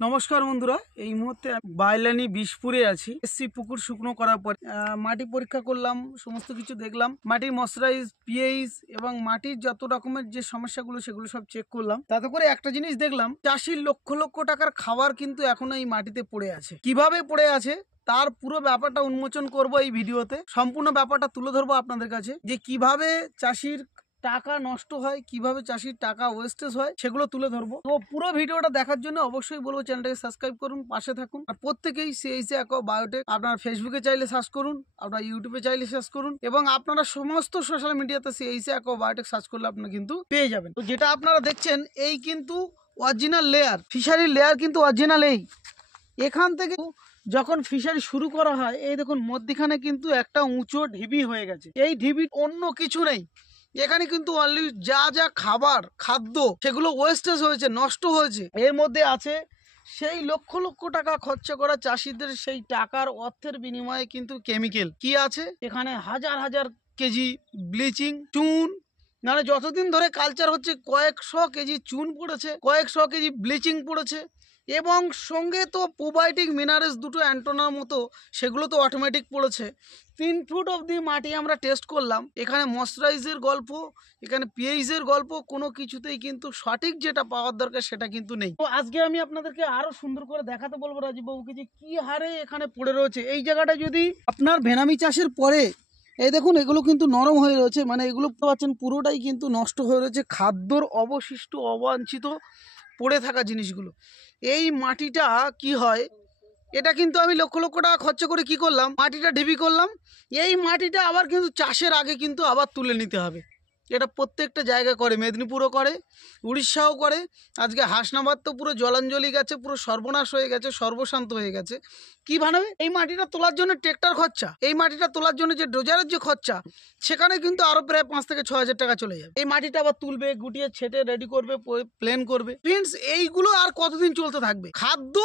নমস্কার বন্ধুরা, এই মুহূর্তে আমি বাইলানি বিষপুরে আছি। এসছি পুকুর শুকনো করার পর মাটি পরীক্ষা করলাম, সমস্ত কিছু দেখলাম, মাটির ময়শ্চারাইজ, পিএইচ এবং মাটির যত রকমের যে সমস্যাগুলো সেগুলো সব চেক করলাম। তাতে করে একটা জিনিস দেখলাম, চাষির লক্ষ লক্ষ টাকার খাবার কিন্তু এখনো এই মাটিতে পড়ে আছে। কিভাবে পড়ে আছে তার পুরো ব্যাপারটা উন্মোচন করব এই ভিডিওতে। সম্পূর্ণ ব্যাপারটা তুলে ধরবো আপনাদের কাছে, যে কিভাবে চাষির টাকা নষ্ট হয়, কিভাবে চাষির টাকা ওয়েস্টেজ হয়, সেগুলো তুলে ধরবো। তো পুরো ভিডিওটা দেখার জন্য অবশ্যই বলবো চ্যানেলটাকে সাবস্ক্রাইব করুন, পাশে থাকুন। আর প্রত্যেকেই সিএইচএ অ্যাকোয়া বায়োটেক আপনার ফেসবুকে চাইলে সার্চ করুন, আপনার ইউটিউবে চাইলে সার্চ করুন, এবং আপনারা সমস্ত সোশ্যাল মিডিয়াতে সিএইচএ অ্যাকোয়া বায়োটেক সার্চ করলে আপনারা কিন্তু পেয়ে যাবেন। তো যেটা আপনারা দেখছেন এই কিন্তু অরিজিনাল লেয়ার, ফিশারির লেয়ার কিন্তু অরিজিনাল। এখান থেকে যখন ফিশারি শুরু করা হয়, এই দেখুন মধ্যখানে কিন্তু একটা উঁচু ঢিবি হয়ে গেছে। এই ঢিবি অন্য কিছু নেই, এখানে কিন্তু অলরেডি যা যা খাদ্য সেগুলো ওয়েস্টেজ হয়েছে, নষ্ট হয়েছে। এর মধ্যে আছে সেই লক্ষ লক্ষ টাকা খরচা করা চাষিদের সেই টাকার অর্থের বিনিময়ে কিন্তু কেমিক্যাল কি আছে এখানে, হাজার হাজার কেজি ব্লিচিং, চুন, মানে যতদিন ধরে কালচার হচ্ছে কয়েকশো কেজি চুন পড়েছে, কয়েকশো কেজি ব্লিচিং পড়েছে, এবং সঙ্গে তো প্রোবায়োটিক মিনারেলস দুটো অ্যান্টোনার মতো সেগুলো তো অটোমেটিক পড়েছে। 3 ফুট অবধি মাটি আমরা টেস্ট করলাম, এখানে ময়শ্চারাইজের গল্প, এখানে পিএইচের গল্প, কোনো কিছুতেই কিন্তু সঠিক যেটা পাওয়ার দরকার সেটা কিন্তু নেই। তো আজকে আমি আপনাদেরকে আরো সুন্দর করে দেখাতে বলবো রাজীববাবুকে, যে কি হারে এখানে পড়ে রয়েছে। এই জায়গাটা যদি আপনার ভেনামি চাষের পরে, এই দেখুন এগুলো কিন্তু নরম হয়ে রয়েছে, মানে এগুলো পাচ্ছেন পুরোটাই কিন্তু নষ্ট হয়ে রয়েছে, খাদ্যর অবশিষ্ট অবাঞ্ছিত পড়ে থাকা জিনিসগুলো। এই মাটিটা কি হয়, এটা কিন্তু আমি লক্ষ লক্ষ টাকা খরচা করে কি করলাম, মাটিটা ঢিবি করলাম। এই মাটিটা আবার কিন্তু চাষের আগে কিন্তু আবার তুলে নিতে হবে। এটা প্রত্যেকটা জায়গায় করে, মেদিনীপুরও করে, উড়িষ্যাও করে। আজকে হাসনাবাদ তো পুরো জলাঞ্জলি গেছে, পুরো সর্বনাশ হয়ে গেছে, সর্বশান্ত হয়ে গেছে। কি বানাবে, এই মাটিটা তোলার জন্য ট্রেক্টর খরচা, এই মাটিটা তোলার জন্য যে ডোজারের যে খরচা, সেখানে কিন্তু আরো প্রায় 5 থেকে 6 হাজার টাকা চলে যাবে। এই মাটিটা আবার তুলবে, গুটিয়ে ছেটে রেডি করবে, প্লেন করবে। ফ্রেন্ডস, এইগুলো আর কতদিন চলতে থাকবে? খাদ্য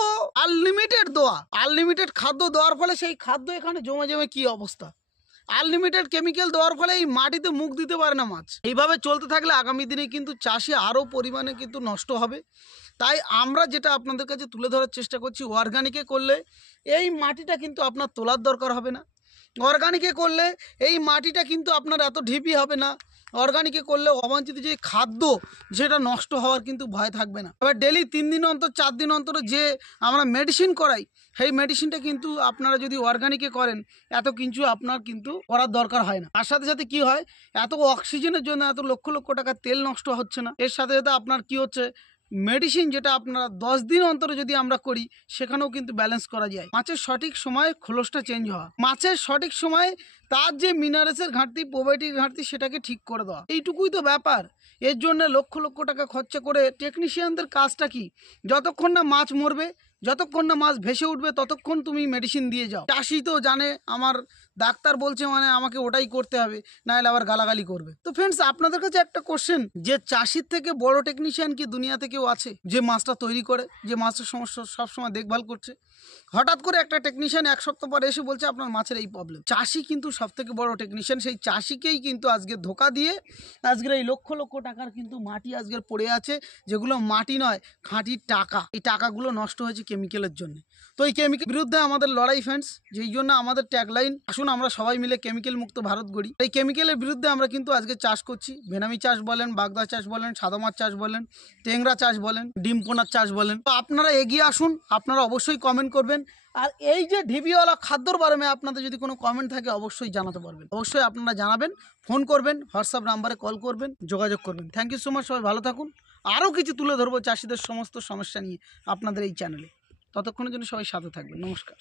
আনলিমিটেড দেওয়া, আনলিমিটেড খাদ্য দেওয়ার ফলে সেই খাদ্য এখানে জমে জমে কি অবস্থা, আনলিমিটেড কেমিক্যাল দেওয়ার ফলে এই মাটিতে মুখ দিতে পারে না মাছ। এইভাবে চলতে থাকলে আগামী দিনে কিন্তু চাষি আরও পরিমাণে কিন্তু নষ্ট হবে। তাই আমরা যেটা আপনাদের কাছে তুলে ধরার চেষ্টা করছি, অর্গানিকে করলে এই মাটিটা কিন্তু আপনার তোলার দরকার হবে না। অর্গানিকে করলে এই মাটিটা কিন্তু আপনার এত ঢিপি হবে না। অর্গানিকে করলে অবাঞ্ছিত যে খাদ্য, যেটা নষ্ট হওয়ার কিন্তু ভয় থাকবে না। এবার ডেলি 3 দিন অন্তর 4 দিন অন্তর যে আমরা মেডিসিন করাই, সেই মেডিসিনটা কিন্তু আপনারা যদি অর্গানিকে করেন এত কিছু আপনার কিন্তু করার দরকার হয় না। তার সাথে সাথে কি হয়, এত অক্সিজেনের জন্য এত লক্ষ লক্ষ টাকার তেল নষ্ট হচ্ছে না। এর সাথে সাথে আপনার কি হচ্ছে, মেডিসিন যেটা আপনারা 10 দিন অন্তরে যদি আমরা করি, সেখানেও কিন্তু ব্যালেন্স করা যায়। মাছের সঠিক সময় খোলসটা চেঞ্জ হওয়া, মাছের সঠিক সময় তার যে মিনারেলসের ঘাটতি, প্রোবায়োটিক ঘাটতি, সেটাকে ঠিক করে দেওয়া, এইটুকুই তো ব্যাপার। এর জন্য লক্ষ লক্ষ টাকা খরচা করে টেকনিশিয়ানদের কাজটা কি, যতক্ষণ না মাছ মরবে, যতক্ষণ না মাছ ভেসে উঠবে, ততক্ষণ তুমি মেডিসিন দিয়ে যাও। চাষি তো জানে আমার ডাক্তার বলছে মানে আমাকে ওটাই করতে হবে, নাহলে আবার গালাগালি করবে। তো ফ্রেন্ডস, আপনাদের কাছে একটা কোশ্চেন, যে চাষির থেকে বড় টেকনিশিয়ান কি দুনিয়াতে কেউ আছে, যে মাছটা তৈরি করে, যে মাছের সমস্যা সবসময় দেখভাল করছে? হঠাৎ করে একটা টেকনিশিয়ান 1 সপ্তাহ পরে এসে বলছে আপনার মাছের এই প্রবলেম। চাষি কিন্তু সব থেকে বড় টেকনিশিয়ান, সেই চাষিকেই কিন্তু আজকে ধোকা দিয়ে আজকের এই লক্ষ লক্ষ টাকার কিন্তু মাটি আজকের পড়ে আছে, যেগুলো মাটি নয়, খাঁটির টাকা। এই টাকাগুলো নষ্ট হয়েছে কেমিক্যালের জন্য। তো এই কেমিক্যাল বিরুদ্ধে আমাদের লড়াই ফ্রেন্ডস, যেই জন্য আমাদের ট্যাগলাইন, আসুন আমরা সবাই মিলে কেমিক্যাল মুক্ত ভারত গড়ি। এই কেমিক্যালের বিরুদ্ধে আমরা কিন্তু আজকে চাষ করছি। ভেনামি চাষ বলেন, বাগদা চাষ বলেন, সাদা মাছ চাষ বলেন, টেংরা চাষ বলেন, ডিম পোনার চাষ বলেন। তো আপনারা এগিয়ে আসুন, আপনারা অবশ্যই কমেন্ট করবেন। আর এই যে ঢিবিওয়ালা খাদ্যর বারে আপনাদের যদি কোনো কমেন্ট থাকে অবশ্যই জানাতে পারবেন, অবশ্যই আপনারা জানাবেন, ফোন করবেন, হোয়াটসঅ্যাপ নাম্বারে কল করবেন, যোগাযোগ করবেন। থ্যাংক ইউ সো মাচ, সবাই ভালো থাকুন। আরও কিছু তুলে ধরবো চাষিদের সমস্ত সমস্যা নিয়ে আপনাদের এই চ্যানেলে। ততক্ষণের জন্য সবাই সাথে থাকবেন। নমস্কার।